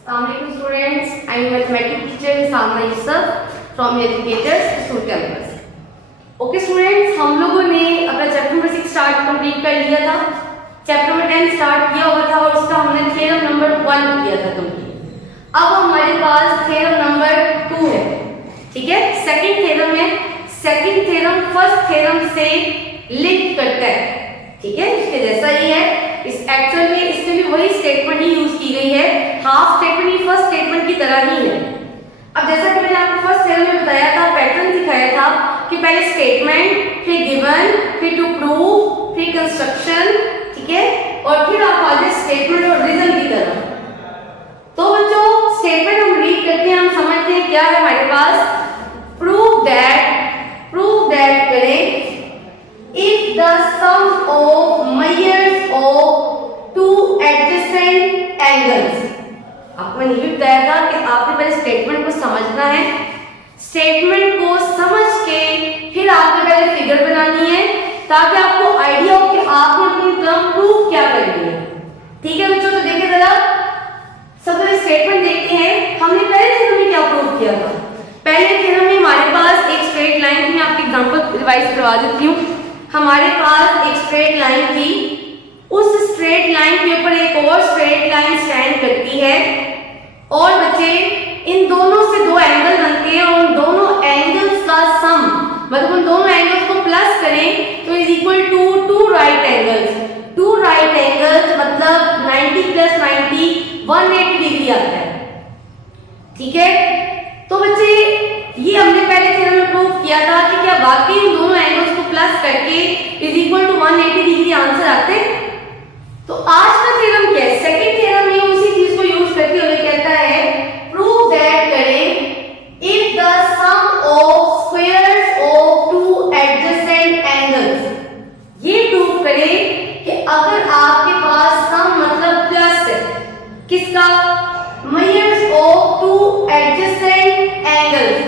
Assalamualaikum students, I am mathematics teacher Samna Yusuf from Educators School Campus. Okay students, हम लोगों ने अपना chapter number 6 start complete कर लिया था. चैप्टर नंबर 10 स्टार्ट किया हुआ था और उसका हमने थ्योरम नंबर 1 किया था कंप्लीट. अब हमारे पास थ्योरम नंबर 2 है. ठीक है, सेकंड थ्योरम है. सेकंड थ्योरम फर्स्ट थ्योरम से लिंक करता है. ठीक है, इसके जैसा ही है. इस एक्चुअल में इसमें भी वही स्टेटमेंट ही यूज की गई है. हाफ स्टेटमेंट ही फर्स्ट स्टेटमेंट की तरह ही है. अब जैसा कि मैंने आपको फर्स्ट थ्योरम में बताया था, पैटर्न दिखाया था कि पहले स्टेटमेंट, फिर गिवन, फिर टू प्रूव, फिर कंस्ट्रक्शन. ठीक है, और फिर आप आ जाए स्टेटमेंट और रीजन की तरफ. तो बच्चों, स्टेटमेंट हम रीड करते हैं, हम समझते हैं क्या है हमारे पास. प्रूव दैट करें if the sum of measures of two adjacent angles. आपको मैंने ये बताया था कि आपने पहले स्टेटमेंट को समझना है. स्टेटमेंट को समझ के फिर आपने पहले फिगर बनानी है ताकि आपको आइडिया हो कि आपने अपनी टर्म प्रूव क्या करनी है. ठीक है बच्चों, तो देखिए जरा सबसे स्टेटमेंट देखते हैं. हमने पहले थ्योरम में क्या प्रूव किया था. पहले थ्योरम में हमारे पास एक स्ट्रेट लाइन थी. मैं आपकी एग्जांपल रिवाइज करवा देती हूँ. हमारे पास एक स्ट्रेट लाइन थी. उस स्ट्रेट लाइन के ऊपर एक और स्ट्रेट लाइन स्टैंड करती है और बच्चे इन दोनों से दो एंगल बनते हैं और उन दोनों एंगल्स का सम, मतलब उन दोनों एंगल्स को प्लस करें तो is equal to two right angles. Two right angles मतलब 90 प्लस 90 180 डिग्री आता है. ठीक है, तो बच्चे ये हमने पहले थ्योरम में प्रूव किया था कि क्या वाकई इन दोनों एंगल्स को प्लस करके is equal to 180 degree answer आते हैं. तो आज का थ्योरम क्या है. सेकंड थ्योरम में उसी चीज को यूज करते हुए कहता है प्रूव दैट करें if the sum of squares of two adjacent angles. ये प्रूव करें कि अगर आपके पास सम मतलब प्लस है किसका, measures of two adjacent angles.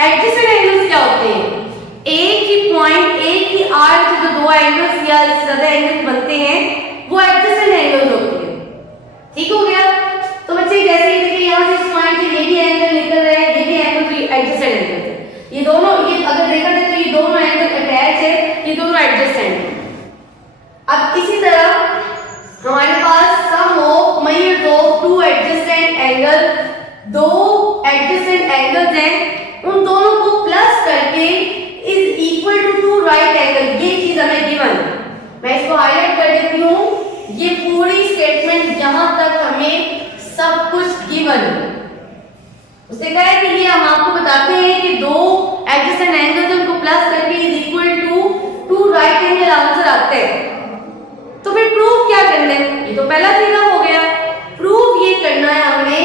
Adjacent angles क्या होते हैं. एक ही पॉइंट, एक ही आर्क से जो दो एंगल्स या ज्यादा एंगल्स बनते हैं वो एडजेसेंट एंगल्स होते हैं. ठीक हो गया. तो बच्चे जैसे ही देखिए यहाँ से इस पॉइंट से ये भी एंगल निकल रहा है, ये भी एंगल, तो ये एडजेसेंट एंगल है. ये दोनों, ये अगर देखा जाए तो ये दोनों एंगल अटैच है, ये दोनों एडजेसेंट है. अब इसी तरह हमारे पास sum of measures of two adjacent angle, दो एडजेसेंट एंगल्स हैं, उन दोनों को प्लस करके is equal to two right angle. ये चीज हमें गिवन. मैं इसको हाईलाइट कर देती हूँ. ये पूरी स्टेटमेंट यहां तक हमें सब कुछ गिवन. उससे कहा है कि ये हम आपको बताते हैं कि दो एडजेसेंट एंगल्स उनको प्लस करके is equal to two right angle answer आते हैं. तो फिर प्रूफ क्या करना है. ये तो पहला थ्योरम हो गया. प्रूफ ये करना है हमें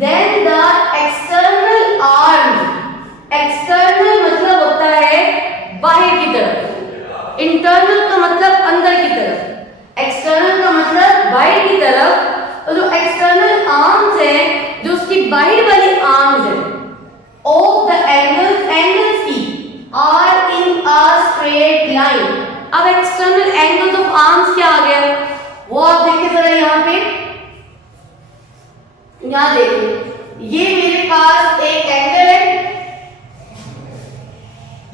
then the external arm. External मतलब होता है बाहर की तरफ, इंटरनल का मतलब अंदर की तरफ, एक्सटर्नल का मतलब बाहर की तरफ. तो जो एक्सटर्नल आर्म्स है, जो उसकी बाहर वाली आर्म्स है ऑफ द एंगल्स की are in a straight line. अब एक्सटर्नल एंगल्स ऑफ आर्म्स क्या आ गया वो आप देखिए जरा यहाँ पे. यहाँ देखिए, ये मेरे पास एक एंगल है,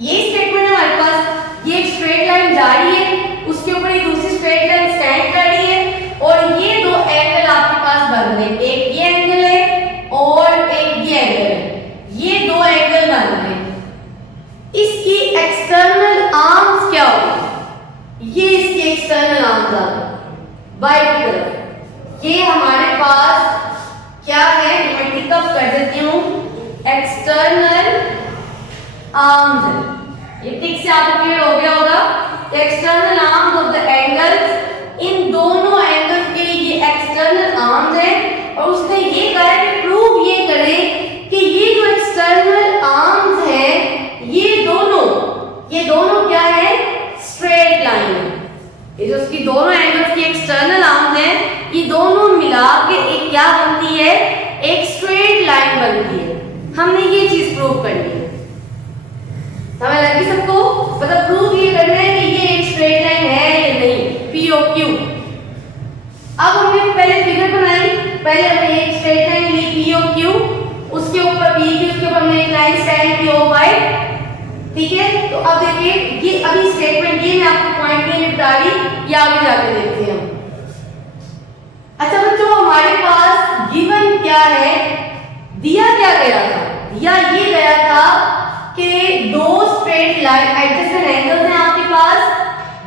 ये स्टेटमेंट है हमारे पास. ये एक स्ट्रेट लाइन जा रही है, उसके ऊपर एक दूसरी स्ट्रेट लाइन स्टैंड कर रही है और ये दो एंगल आपके पास बन रहे हैं. एक ये एंगल है और एक ये एंगल है. ये दो एंगल बन रहे हैं. इसकी एक्सटर्नल आर्म्स क्या होगी. ये इसके एक्सटर्नल आर्म्स आ गए बाहर की तरफ. ये हमारे पास क्या है, मैं टिकअप कर देती हूँ, एक्सटर्नल आर्म्स है. ये टिक से आपको क्लियर हो गया होगा. External arms of the angles, इन दोनों एंगल्स के ये एक्सटर्नल आर्म्स है. और उसने ये कहा है कि प्रूव ये करें कि ये जो एक्सटर्नल आर्म्स है ये दोनों क्या है, स्ट्रेट लाइन है. ये जो उसकी दोनों एंगल्स की एक्सटर्नल आर्म्स हैं, ये दोनों मिला के एक क्या बनती है, एक स्ट्रेट लाइन बनती है. हमने ये चीज प्रूव करनी है. समझ लगी सबको. मतलब प्रूव ये करना है कि ये एक स्ट्रेट लाइन है या नहीं, पी ओ क्यू. अब हमने पहले फिगर बनाई, पहले हमने एक स्ट्रेट लाइन्स tan POY। ठीक है, तो अब देखिए ये अभी स्टेटमेंट ये मैं आपको पॉइंट नहीं बता रही, ये आगे जाके देखते हैं हम। अच्छा बच्चों, हमारे पास गिवन क्या है, दिया क्या गया था, दिया ये गया था कि दो स्ट्रेट लाइन एडजेसेंट एंगल्स हैं आपके पास,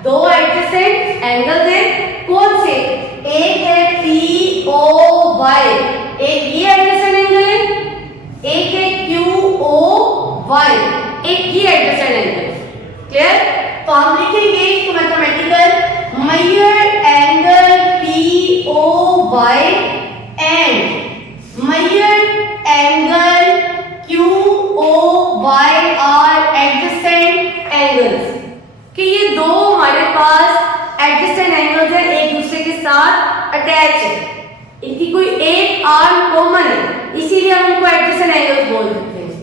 दो एडजेसेंट एंगल्स हैं, कौन से, एक है POY, एक ये एडजेसेंट एंगल है, एक है QOY, एक ये एडजेसेंट एंगल। क्लियर? तो हम लिखेंगे इसको mathematical measure angle POY and measure angle QOY are adjacent angles, कि ये दो हमारे पास एडजेसेंट एंगल्स हैं, एक दूसरे के साथ अटैच है, इनकी कोई एक आर्म कॉमन है, इसीलिए हम उनको एडजेसेंट एंगल्स बोल देते हैं।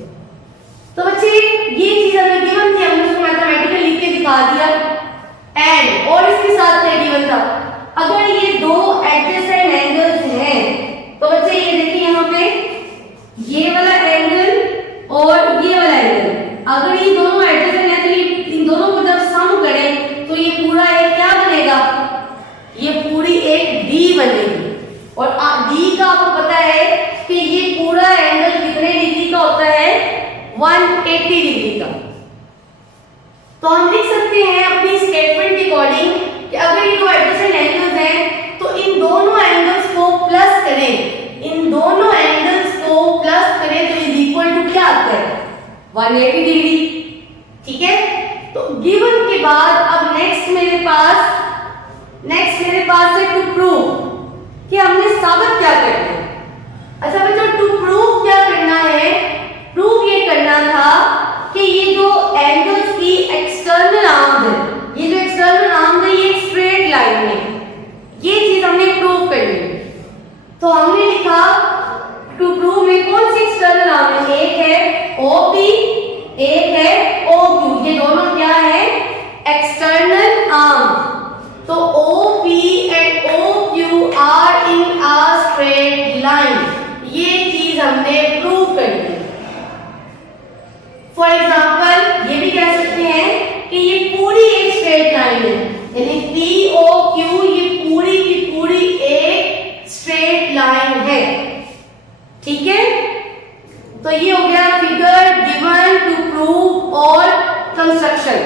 तो बच्चे ये चीज हमें गिवन थी, हमने उसको मैथमेटिकल लिख के दिखा दिया एंड, और इसके साथ क्या गिवन था, अगर ये दो एडजेसेंट एंगल्स हैं तो बच्चे ये देखिए यहाँ पे ये वाला एंगल और ये वाला एंगल, अगर ये दोनों एडजेसेंट है तो इन दोनों को जब सम करें तो ये पूरा एक क्या बनेगा, ये पूरी एक डी बनेगी, और डी का आपको पता है कि ये पूरा एंगल कितने डिग्री का होता है, 180 डिग्री का। तो हम लिख सकते हैं अपनी स्टेटमेंट के अकॉर्डिंग कि अगर ये दो एडजेसेंट एंगल्स हैं तो इन दोनों एंगल्स को प्लस करें, इन दोनों एंगल्स को प्लस करें तो इज इक्वल टू क्या आता है, 180 डिग्री। ठीक है, तो गिवन के बाद अब नेक्स्ट मेरे पास है टू प्रूव, कि हमने साबित क्या करना है। अच्छा बच्चों, टू प्रूव क्या करना है, प्रूव ये करना था कि ये जो एंगल्स की एक्सटर्नल आर्म्स है, ये जो एक्सटर्नल आर्म्स है ये स्ट्रेट लाइन है, ये चीज हमने प्रूव करनी है। तो हमने लिखा टू प्रूव में कौन सी एक्सटर्नल आर्म है, एक है OP, एक है OQ, ये दोनों क्या है, एक्सटर्नल आर्म। तो OP and OQ are in a straight line, ये चीज हमने प्रूव करनी है। फॉर एग्जाम्पल ये भी कह सकते हैं कि ये पूरी एक स्ट्रेट लाइन है, यानी POQ ये पूरी की पूरी एक स्ट्रेट लाइन है। ठीक है, तो ये हो गया फिगर गिवन टू प्रूव और कंस्ट्रक्शन।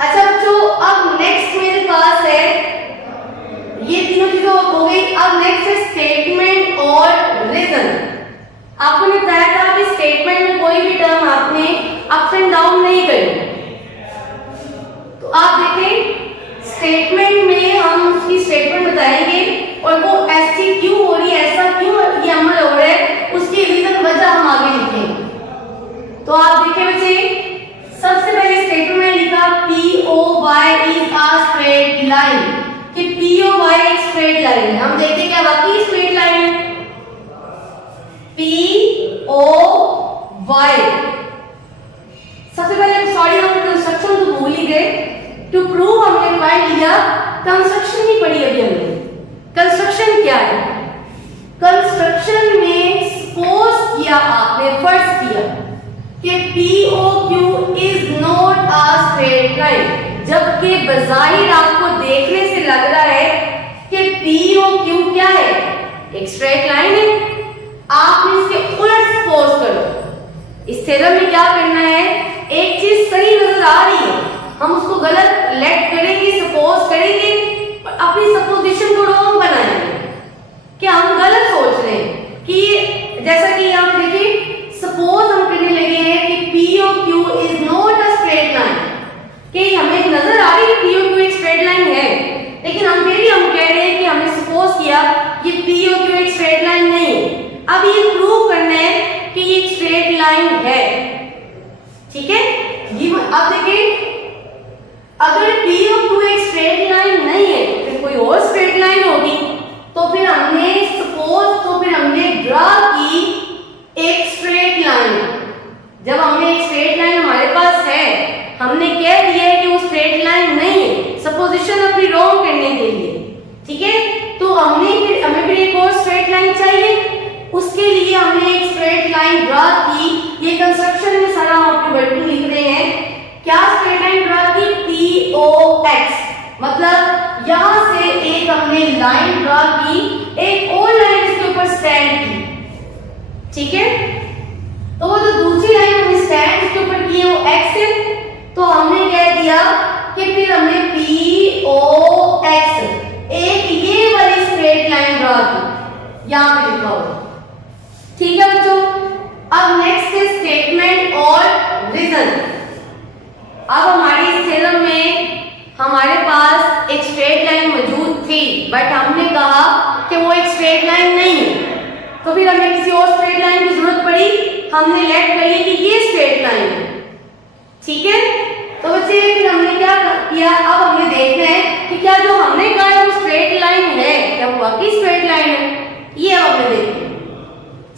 अच्छा बच्चों, अब नेक्स्ट मेरे पास है, ये तीनों चीजें हो गई, अब नेक्स्ट है स्टेटमेंट और रीजन। आपको ने बताया था कि स्टेटमेंट में कोई भी टर्म आपने अप एंड डाउन नहीं करनी। तो आप देखें स्टेटमेंट में हम उसकी स्टेटमेंट बताएंगे और वो ऐसी क्यों हो रही है, ऐसा क्यों ये अमल हो रहा है, उसकी रीजन वजह हम आगे लिखेंगे। तो आप देखें बच्चे, सबसे पहले स्टेटमेंट में लिखा POY is a straight line, कि POY एक स्ट्रेट लाइन है। हम देखते हैं क्या वाकई स्ट्रेट लाइन है, POY। सबसे पहले सॉरी हम कंस्ट्रक्शन तो भूल ही गए, टू प्रूव हमने पढ़ लिया, कंस्ट्रक्शन नहीं पढ़ी अभी हमने। कंस्ट्रक्शन क्या है, कंस्ट्रक्शन में सपोज किया आपने, फर्ज किया कि POQ is not a straight line, जबकि बजाहिर आपको देखने से लग रहा है कि POQ क्या है, एक स्ट्रेट लाइन है। आपने इसके उलट सपोज करो, इस थ्योरम में क्या करना है, एक चीज सही नजर आ रही है, हम उसको गलत लेट करेंगे, सपोज करेंगे, अपनी सपोजिशन को रॉन्ग बनाएंगे कि हम गलत सोच रहे हैं। कि जैसा कि यहाँ पे देखिए, सपोज हम करने लगे हैं कि POQ is not a straight line, कि हमें नजर आ रही है POQ एक स्ट्रेट लाइन है, लेकिन हम फिर भी हम कह रहे हैं कि हमने सपोज किया ये POQ एक स्ट्रेट लाइन नहीं। अब ये प्रूव करना है कि ये एक स्ट्रेट लाइन है। ठीक है, अब देखिए, अगर POQ एक स्ट्रेट लाइन नहीं है, फिर कोई और स्ट्रेट लाइन होगी, तो फिर हमने ड्रा की एक स्ट्रेट लाइन। जब हमने एक स्ट्रेट लाइन हमारे पास है, हमने कह दिया है कि वो स्ट्रेट लाइन नहीं है, सपोजिशन अपनी रॉन्ग करने के लिए। ठीक है, तो हमें फिर एक और स्ट्रेट लाइन चाहिए, उसके लिए हमने एक स्ट्रेट लाइन ड्रा की, ये कंस्ट्रक्शन में सारा हम आपकी वर्किंग लिख रहे हैं। क्या स्ट्रेट लाइन ड्रा की? POX, मतलब यहां से एक हमने लाइन ड्रा की, एक और लाइन इसके ऊपर स्टैंड की, ठीक है। तो वो जो दूसरी लाइन हमने स्टैंड इसके ऊपर की है वो X है, तो हमने कह दिया कि फिर हमने POX एक ये वाली स्ट्रेट लाइन ड्रा की, यहां पे लिखा हुआ, ठीक है बच्चों। अब नेक्स्ट है स्टेटमेंट और रीजन। अब हमारी इस थ्योरम में हमारे पास एक स्ट्रेट लाइन मौजूद थी, बट हमने कहा कि वो एक स्ट्रेट लाइन नहीं है, तो फिर हमें किसी और स्ट्रेट लाइन की जरूरत पड़ी, हमने लेट कर ली कि ये स्ट्रेट लाइन है, ठीक है। तो बच्चे फिर हमने क्या किया, अब हमने देखना है कि क्या जो हमने कहा वो स्ट्रेट लाइन है, क्या वो वाकई स्ट्रेट लाइन है, ये अब हमने देखना है।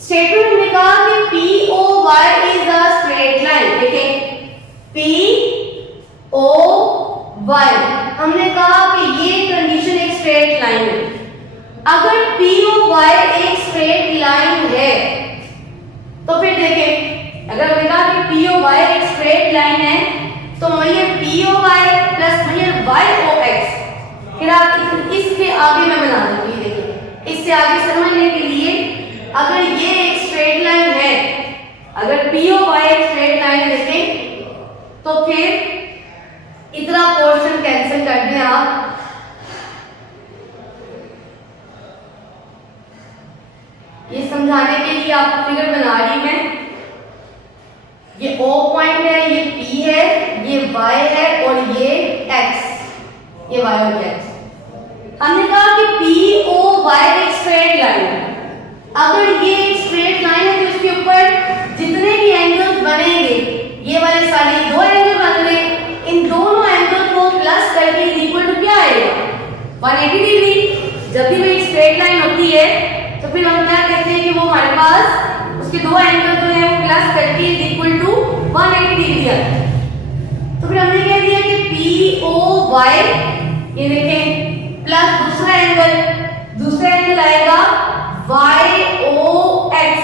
स्टेटमेंट में कहा कि POY is a straight line, देखें POY, हमने कहा कि ये कंडीशन एक स्ट्रेट लाइन है। अगर POY एक स्ट्रेट लाइन है तो फिर देखें, अगर हमने कहा कि POY एक स्ट्रेट लाइन है तो measure POY plus measure YOX, फिर आप इसके आगे मैं बना दूंगी, देखिए इससे आगे समझने के लिए, अगर ये एक स्ट्रेट लाइन है, अगर POY एक स्ट्रेट लाइन देखें तो फिर इतना पोर्शन कैंसिल कर दें आप, ये समझाने के लिए आपको फिगर बना रही मैं। ये O पॉइंट है, ये P है, ये Y है और ये X, ये Y और X। हमने कहा कि POY एक स्ट्रेट लाइन है, अगर ये एक स्ट्रेट लाइन है तो इसके ऊपर जितने भी एंगल्स बनेंगे, ये वाले सारे दो एंगल बन रहे, इन दोनों एंगल को प्लस करके इक्वल टू क्या आएगा? 180 डिग्री। जब भी एक स्ट्रेट लाइन होती है तो फिर हम क्या कहते हैं कि वो हमारे पास उसके दो एंगल जो है वो प्लस करके इक्वल टू 180 डिग्री आता है। तो फिर हमने कह दिया कि POY, ये देखें, प्लस दूसरा एंगल आएगा YOX,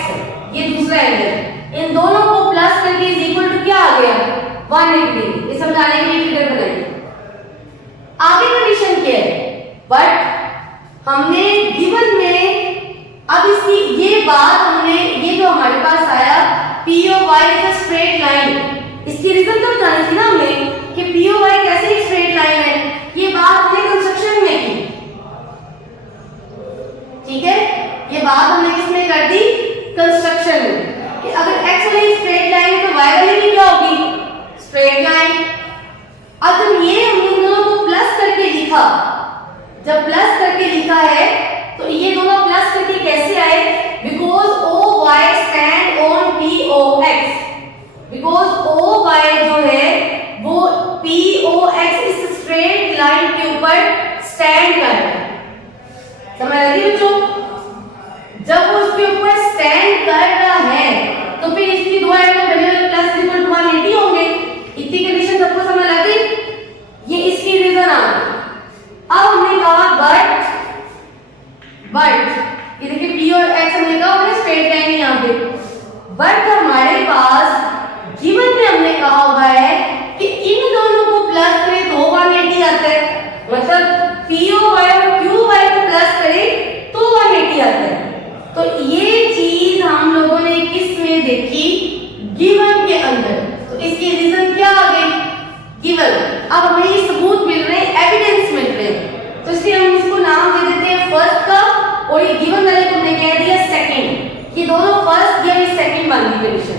ये दूसरा एंगल, इन दोनों को प्लस करके इक्वल टू क्या आ गया? 180 डिग्री। ये समझाने के लिए फिगर बनाई। आगे कंडीशन क्या है? बट हमने गिवन में अब इसकी ये बात हमने, ये जो हमारे पास आया POY is a straight line, इसकी रीजन तो बतानी थी ना हमने कि POY कैसे एक स्ट्रेट लाइन है, ये बात हमने कंस्ट्रक्शन में की, ठीक है। ये बात हमने किसमें कर दी? कंस्ट्रक्शन में, कि अगर x वाली स्ट्रेट लाइन है तो y वाली भी क्या होगी? Straight line. अब जब ये हम दोनों को प्लस करके लिखा, जब प्लस करके लिखा है तो ये दोनों प्लस करके कैसे आए? Because OY stand on POX, because OY जो है वो POX इस स्ट्रेट लाइन के ऊपर स्टैंड कर रहा है। समझ लगी बच्चों? जब वो उसके ऊपर स्टैंड कर रहा है तो फिर इसकी दो एंगल बनेगा प्लस इक्वल टू 180 होंगे। इतनी कंडीशन सबको समझ लग गई? ये इसकी रीजन आ गई। अब हमने कहा बट ये देखिए P और X हमने कहा वो स्ट्रेट लाइन है यहाँ पे, बट हमारे पास गिवन में हमने कहा हुआ है कि इन दोनों को प्लस करें तो 180 आता है, मतलब POY और QY को प्लस करें तो 180 आता है। तो ये चीज हम लोगों ने किस में देखी? गिवन के अंदर। तो इसकी रीजन क्या आ गई? गिवन। अब हमें ये सबूत मिल रहे हैं, एविडेंस मिल रहे हैं, तो इसलिए हम इसको नाम दे देते हैं फर्स्ट का, और ये गिवन वाले को हमने कह दिया सेकंड। ये दोनों फर्स्ट या सेकंड बन गई कंडीशन।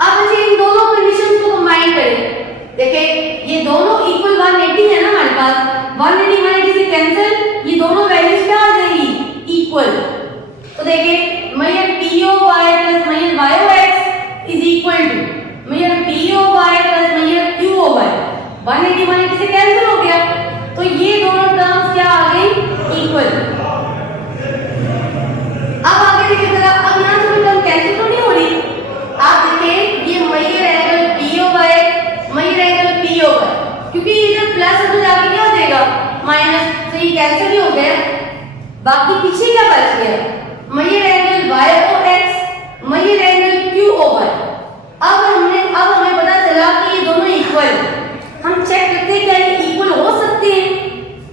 अब मुझे इन दोनों कंडीशंस को कंबाइन करें, देखें ये दोनों इक्वल 180 है ना हमारे पास, 180 से कैंसिल, ये दोनों वैल्यूज क्या आ जाएगी? इक्वल। तो देखिए measure POY plus measure YOX is equal to measure POY plus measure QOY, 180 से कैंसिल हो गया, तो ये दोनों टर्म्स क्या आ गई? इक्वल। अब आगे देखिए जरा, अब यहाँ से कोई टर्म कैंसिल तो नहीं हो रही। आप देखिए ये measure angle POY, measure angle POY, क्योंकि इधर प्लस है तो जाके क्या हो जाएगा? माइनस, तो ये कैंसिल ही हो गया। बाकी पीछे क्या बच गया? Measure angle YOX, measure angle Q over. अब हमें पता चला कि ये दोनों इक्वल हैं। हम चेक करते हैं क्या ये इक्वल हो सकते हैं।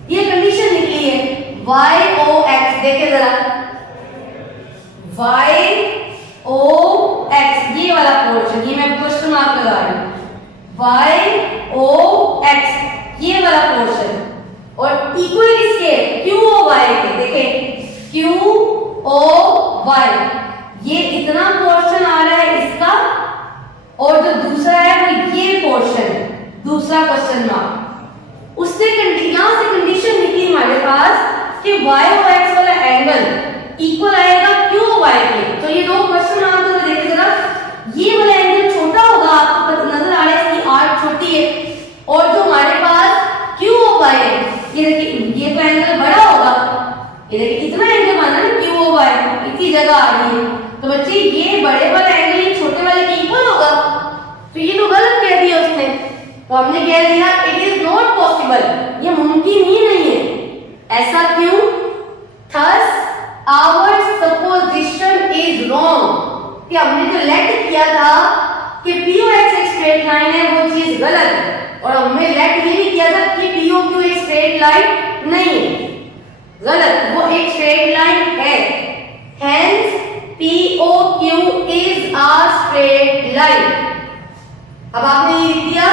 ये कंडीशन निकली है y o x, देखिए जरा y o x, ये वाला पोर्शन, ये मैं क्वेश्चन मार्क लगा रही हूँ, y o x ये वाला पोर्शन, और इक्वल किसके, q o y के। देखें q o y, ये इतना पोर्शन आ रहा है इसका, और जो दूसरा है वो ये पोर्शन, दूसरा क्वेश्चन मार्क। उससे यहां से कंडीशन निकली हमारे पास कि y और x वाला एंगल इक्वल आएगा q और y के। तो ये दो क्वेश्चन आंसर में देखिए जरा, ये वाला एंगल छोटा होगा, आपको नजर आ रहा है इसकी आर्क छोटी है, और जो हमारे पास q और y है, ये देखिए ये तो एंगल बड़ा होगा, ये देखिए इतना एंगल बना ना q और y, इतनी जगह आ रही है। तो बच्चे ये बड़े वाला एंगल ये छोटे वाले के इक्वल होगा, तो ये तो गलत कह दिया उसने। तो हमने कह दिया इट इज नॉट पॉसिबल, ये मुमकिन ही नहीं है। ऐसा क्यों? Thus our supposition is wrong, कि हमने जो लेट किया था कि पी ओ एक्स एक स्ट्रेट लाइन है, वो चीज गलत है। और हमने लेट ये भी किया था कि पी ओ क्यू एक स्ट्रेट लाइन नहीं है, गलत, वो एक स्ट्रेट लाइन है। Hence P O Q is a straight line. अब आपने ये लिख दिया,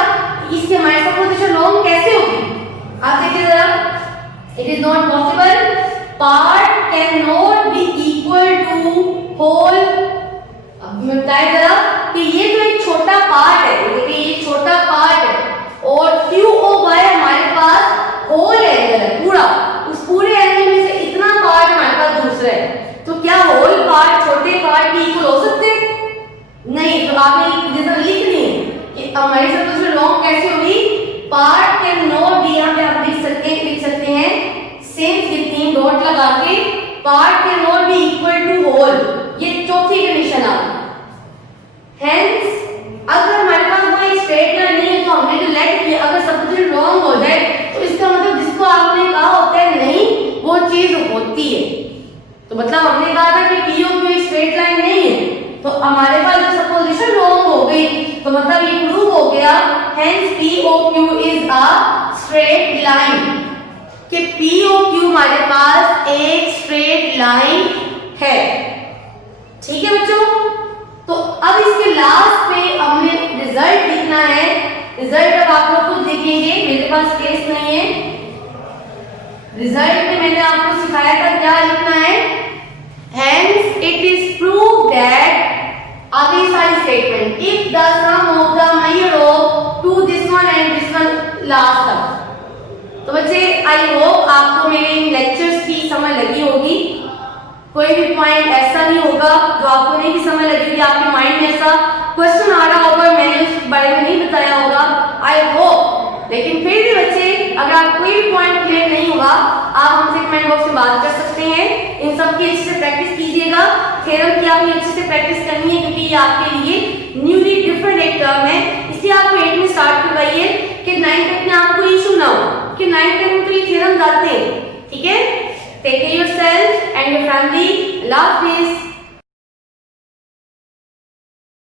इसके हमारे सपोजिशन रॉन्ग कैसे होगी? आप देखिए जरा, it is not possible, part can not be equal to whole. अब बताइए जरा कि ये तो एक छोटा पार्ट है, देखिए ये छोटा पार्ट है, और क्यू ओ वाई हमारे पास होल एंगल है पूरा, उस पूरे एंगल में से इतना पार्ट हमारे पास दूसरा है। तो क्या होल पार्ट छोटे पार्ट के इक्वल हो सकते हैं? नहीं। तो आपने जैसा लिखनी है कि हमारी सपोजिशन रॉन्ग कैसे होगी? पार्ट कैन नॉट बी, यहाँ पे आप लिख सकते हैं सेम कितनी डॉट लगा के, part can not be equal to whole, ये चौथी कंडीशन आ। हेंस अगर हमारे पास कोई स्ट्रेट लाइन नहीं है, तो हमने जो लेट किया अगर सपोजिशन रॉन्ग हो जाए, तो इसका मतलब जिसको आपने कहा होता है नहीं, वो चीज होती है। तो मतलब हमने कहा था कि पी ओ क्यू एक स्ट्रेट लाइन नहीं है, तो हमारे पास जो सपोजिशन रॉन्ग हो गई, तो मतलब ये प्रूव हो गया, hence P O Q is a straight line, कि पी ओ क्यू हमारे पास एक स्ट्रेट लाइन है। ठीक है बच्चों, तो अब इसके लास्ट पे हमने रिजल्ट लिखना है। रिजल्ट अब आप लोग खुद देखेंगे, मेरे पास टेस्ट नहीं है। रिजल्ट में मैंने आपको सिखाया था क्या लिखना है, hence it is prove that, आगे सारी statement, if the sum of the measure of two this one and this one last तक। तो बच्चे आई होप आपको मेरे लेक्चर्स की समझ लगी होगी, कोई भी पॉइंट ऐसा नहीं होगा जो आपको नहीं भी समझ लगी होगी, आपके माइंड में ऐसा क्वेश्चन आ रहा होगा मैंने उस बारे में नहीं बताया होगा, आई होप। लेकिन फिर भी बच्चे अगर आप कोई भी पॉइंट क्लियर नहीं होगा, आप हमसे कमेंट बॉक्स में बात कर सकते हैं। इन सब की अच्छे से प्रैक्टिस कीजिएगा, थ्योरम की आपको अच्छे से प्रैक्टिस करनी है, क्योंकि ये आपके लिए न्यूली डिफरेंट एक टर्म है, इसलिए आपको 8 में स्टार्ट करवाइए कि 9 तक में आपको इशू ना हो, कि 9 तक में तो ये थ्योरम जाते हैं। ठीक है, take care yourself and your family. अल्लाह हाफिज़।